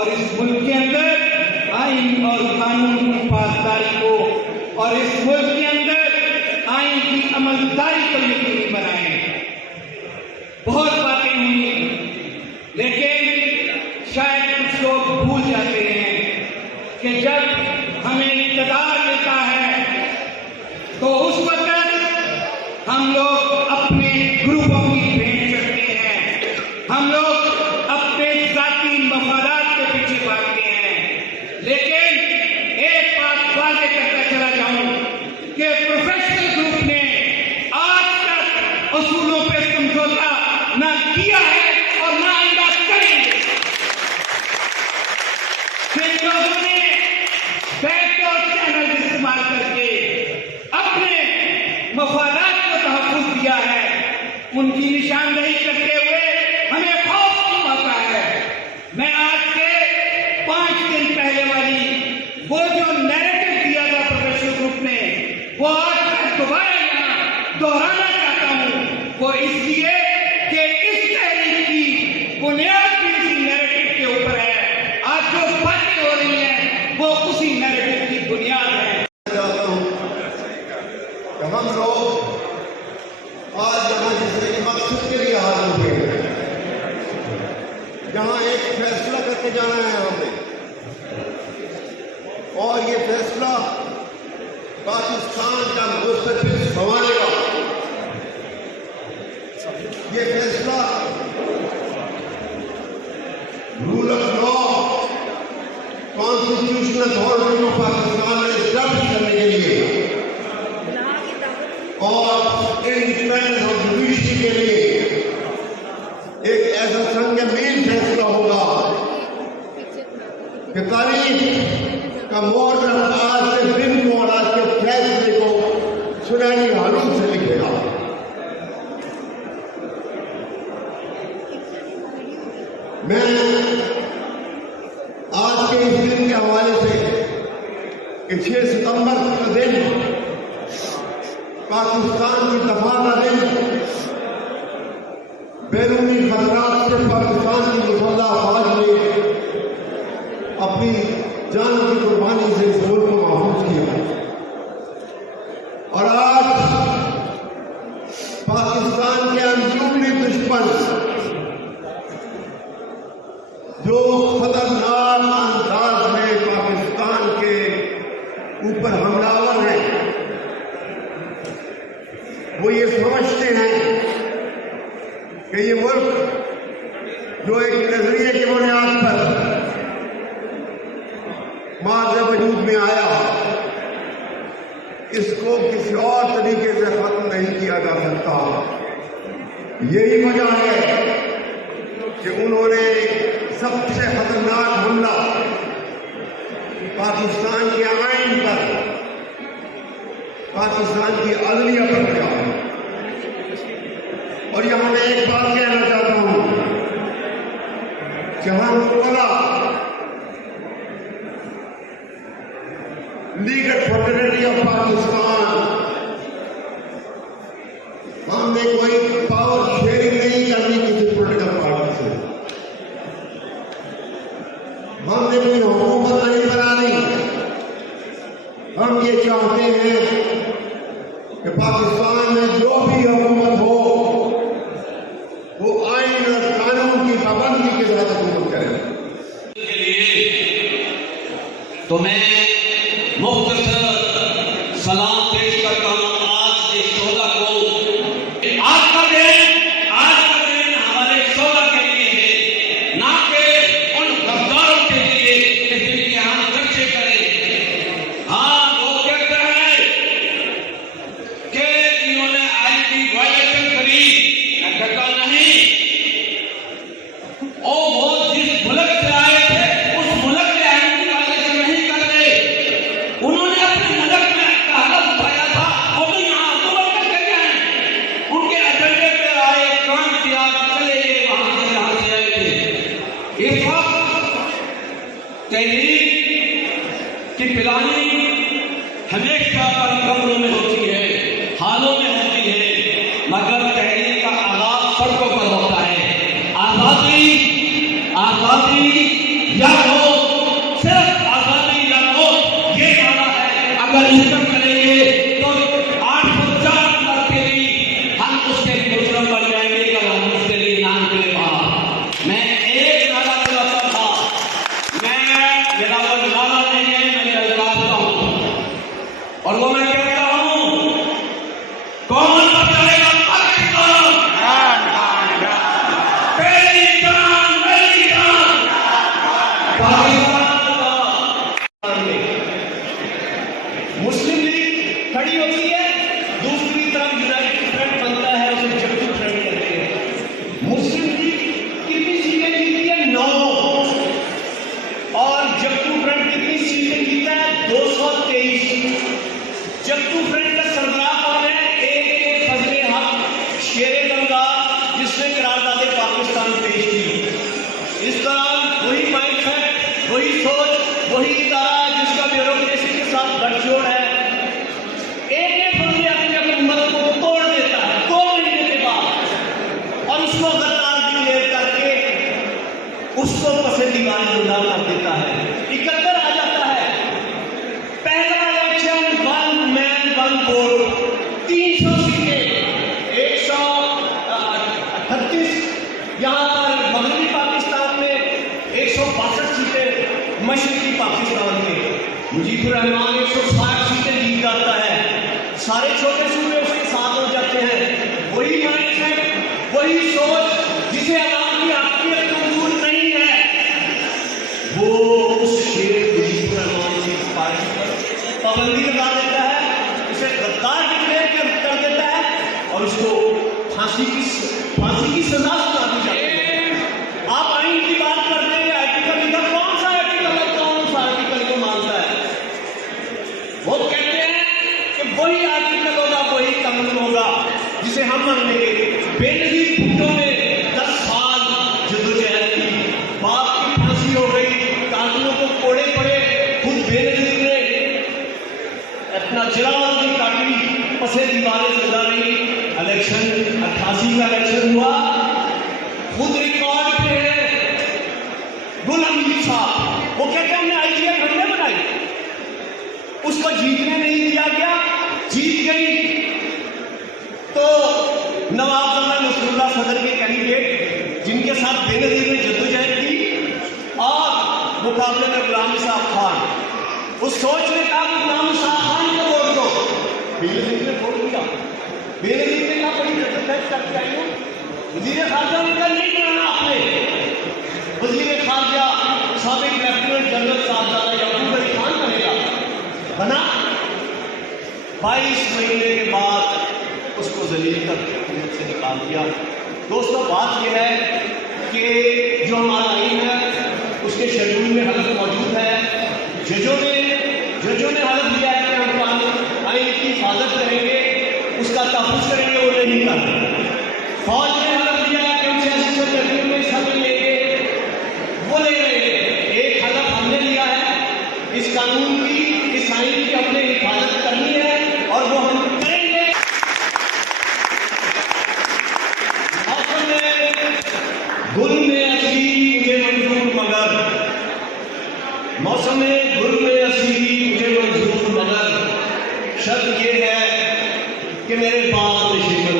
और इस मुल्क के अंदर आइन और कानून की पासदारी को और इस मुल्क के अंदर आइन की अमलदारी को यकीनी बनाएं। बहुत बातें हुई, लेकिन शायद कुछ लोग भूल जाते हैं कि जब हमें इक़्तिदार मिलता है तो उस वक्त हम लोग अपने ग्रुपों की भेंट चढ़ते हैं, हम लोग अपने जाती मफादात के पीछे भागते हैं। लेकिन एक बात वाज़ेह करता चला जाऊं कि प्रोफेशनल ग्रुप ने आज तक उसूलों पे समझौता ना किया है और ना आइंदा करेंगे। जिन लोगों ने बैकडोर चैनल इस्तेमाल करके अपने मफादात को तहफ़्फ़ुज़ दिया है, उनकी निशानदेही करते हुए हमें खौफ क्यों आता है? मैं आज से 5 दिन पहले वाली वो जो नैरेटिव दिया था प्रोफेशनल ग्रुप ने, वो आज मैं दोबारा यहाँ दोहराना चाहता हूँ। वो इसलिए कि इस तहरीक की बुनियाद भी इसी नैरेटिव के ऊपर है। आज जो बातें हो रही हैं वो उसी नैरेटिव की बुनियाद है। हम लोग आज यहाँ जिस मकसद के लिए हाजिर हुए हैं, यहाँ एक फैसला करके जाना है हमें, और ये फैसला पाकिस्तान का मुस्तकबिल संवारेगा। ये फैसला rule of law, constitutional authority of Pakistan में एस्टैब्लिश करने के लिए और इंडिपेंडेंस ऑफ जुडिशरी के लिए एक ऐसा संग मेल फैसला होगा कि तारीख का मोहर्रम आज के दिन को और आज के फैसले को सुनहरी हरूफ से लिखेगा। मैं आज के इस दिन के हवाले से कि 6 सितंबर का दिन पाकिस्तान की दफा का दिन, बैरूनी खतरात से पाकिस्तान की मुसल्लह अफवाज ने अपनी जान की कुर्बानी से इस मुल्क को महफूज किया, और आज पाकिस्तान के अंदरूनी दुश्मन जो खतरनाक अंदाज में पाकिस्तान के ऊपर हमलावर हैं, वो ये समझते हैं कि ये मुल्क जो एक नजरिए की बुनियाद पर माज़ वजूद में आया, इसको किसी और तरीके से खत्म नहीं किया जा सकता। यही वजह है कि उन्होंने सबसे खतरनाक हमला पाकिस्तान के आइन पर, पाकिस्तान की अदलिया पर किया। और यहां मैं एक बात कहना चाहता हूं कि हम पूरा लीगल फ्रेटर्निटी ऑफ पाकिस्तान, हमने कोई पावर शेयरिंग नहीं करनी किसी पॉलिटिकल पार्टी से, हमने कोई हुकूमत नहीं बनानी। हम ये चाहते हैं कि पाकिस्तान में जो भी हुकूमत हो वो आइन और कानून की पाबंदी के साथ हुकूमत करे। तो मैं मुख्तसर सलाम पेश करता हूँ आज के शोधा को। आज का दिन हमारे शोधा के लिए है, ना कि उन गद्दारों के लिए जिनके हम चर्चे करें। हाँ, वो कहते हैं कि इन्होंने आइन की वायलेशन करी, मैं कहता नहीं। और वो जिस मुल्क से आए थे उस मुल्क के आइन की वायलेशन नहीं कर रहे, उन्होंने अपने मुल्क में हलफ उठाया था, वो तो यहाँ हुकूमत करके गए, उनके एजेंडे पे आए, काम किया, चले गए वहां से जहां से आए थे। इस वक्त तहरीक की पिलानी हमेशा कमरों में होती है, हालों में होती है, मगर तहरीक का आगाज सड़कों पर होता है। आजादी या मौत, सिर्फ आजादी या मौत, ये नारा है। अगर इस पर चलेंगे तो 804 नंबर के लिए हम उसके मुजरम बन जाएंगे अगर हम उसके लिए नाम के लिए बाहर। मैं एक नारा लगाता था, मेरा वो नारा नहीं है, मैं लगाता हूं और वो मैं कहता हूं, कौन सा चलेगा पाकिस्तान, तेरी जान मेरी जान, पाकिस्तान में मुस्लिम लीग खड़ी होती है, दूसरी तरफ यूनाइटेड फ्रंट बनता है, उसे जब्बू फ्रंट कहते हैं। मुस्लिम लीग कितनी सीटें जीती है? 9। और जब्बू फ्रंट कितनी सीटें जीता है? 223। जब्बू फ्रंट का सरबराह कौन है? एक फजले हक शेरे गंगा, जिसने करारदादे पाकिस्तान पेश की। इस दौरान वही माइंड सेट, वही सोच, वही इदारा जिसका ब्यूरोक्रेसी के साथ गठजोड़ है, एक फजले अपनी हुकूमत को तोड़ देता है 2 महीने के बाद और उसको गद्दार डिक्लेयर करके उसको पसे दीवार गुलाम कर देता है। 71 आ जाता है, पहला इलेक्शन 1 मैन 1 वोट, 300 सीटें, 138 यहाँ पर मगरबी पाकिस्तान में, 162 सीटें मशरकी पाकिस्तान में। मुजीबुर रहमान 160 सीटें जीत जाता है, सारे छोटे सूबे उसके साथ हो जाते हैं। वही माइंडसेट, वही सोच जिसे आवाम की आफियत मंजूर नहीं है, वो उस शेर मुजीबुर रहमान की पार्टी पर पाबंदी लगा देता है, उसे गद्दार डिक्लेयर कर देता है और उसको फांसी की सजा सुना दी जाती है। आप आइन की बात करते हैं, आर्टिकल इधर कौन सा आर्टिकल है, कौन सा आर्टिकल को मानता है? वो कहते हैं कि वही आर्टिकल होगा, वही कानून होगा जिसे हम मानेंगे। बेनजीर भुट्टो ने 10 साल जद्दोजहद की, बाप की फांसी हो गई, कानूनों को कोड़े पड़े, खुद बेनजीर ने अपना जलाल की काटी, पसे दीवारें सजा रही। इलेक्शन 88 का इलेक्शन हुआ, खुद रिकॉर्ड पे है गुलाम अली साहब, वो कहते हैं हमने आईजीएफ हमने बनाई, उसको जीतने नहीं दिया गया, जीत गई तो नवाब जमान नसरुल्लाह सदर के कैंडिडेट जिनके साथ बेनजीर ने जद्दोजहद की और मुकाबले में गुलाम साहब खान, उस सोच ने कहा गुलाम साहब खान को वोट दो, बेनजीर ने वोट दिया। बेनजीर ने कहा बड़ी जद्दोजहद करके आई हो, वजीर खारजा उनका नहीं बनाना आपने। वजीर खारजा साबिक लेफ्टिनेंट जनरल साहबजादा याकूब अली खान बनेगा, बना। 22 महीने के बाद उसको जलील करके हुकूमत से निकाल दिया। दोस्तों, बात यह है कि जो हमारा आइन है उसके शेड्यूल में हलफ मौजूद है। जजों ने हलफ दिया है कि हम आइन की हिफाजत करेंगे, उसका तहफ़्फ़ुज़ करेंगे, वो नहीं कर रहे। फौज ने हलफ दिया है कि हम सियासी सरगर्मियों में हिस्सा नहीं लेंगे, वो ले रहे हैं। एक हलफ हमने लिया है, इस कानून की, इस आइन की हमने हिफाजत करनी है और वो हम करेंगे। मौसम में गुल में असली मुझे मंजूर मगर, मौसम में गुल में असली मुझे मंजूर मगर, शर्त ये है कि मेरे बाप में शिकन न